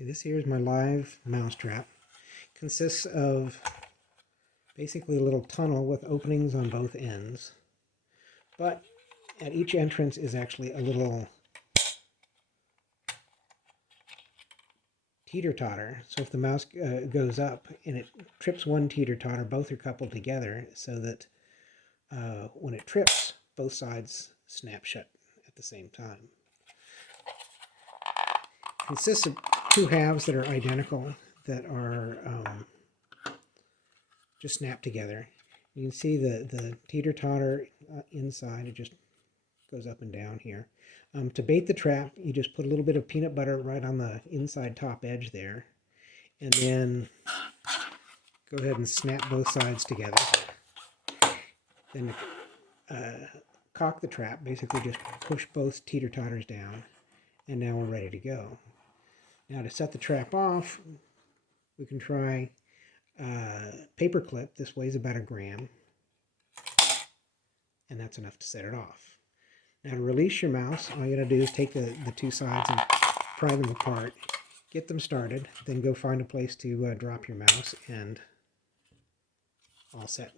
This here is my live mousetrap. Consists of basically a little tunnel with openings on both ends. But at each entrance is actually a little teeter-totter. So if the mouse goes up and it trips one teeter-totter, both are coupled together so that when it trips, both sides snap shut at the same time. Consists of two halves that are identical, that are just snap together. You can see the teeter-totter inside, it just goes up and down here. To bait the trap, you just put a little bit of peanut butter right on the inside top edge there, and then go ahead and snap both sides together. Then cock the trap, basically just push both teeter-totters down, and now we're ready to go. Now to set the trap off, we can try paper clip. This weighs about 1 gram, and that's enough to set it off. Now to release your mouse, all you gotta do is take the two sides and pry them apart, get them started, then go find a place to drop your mouse, and all set.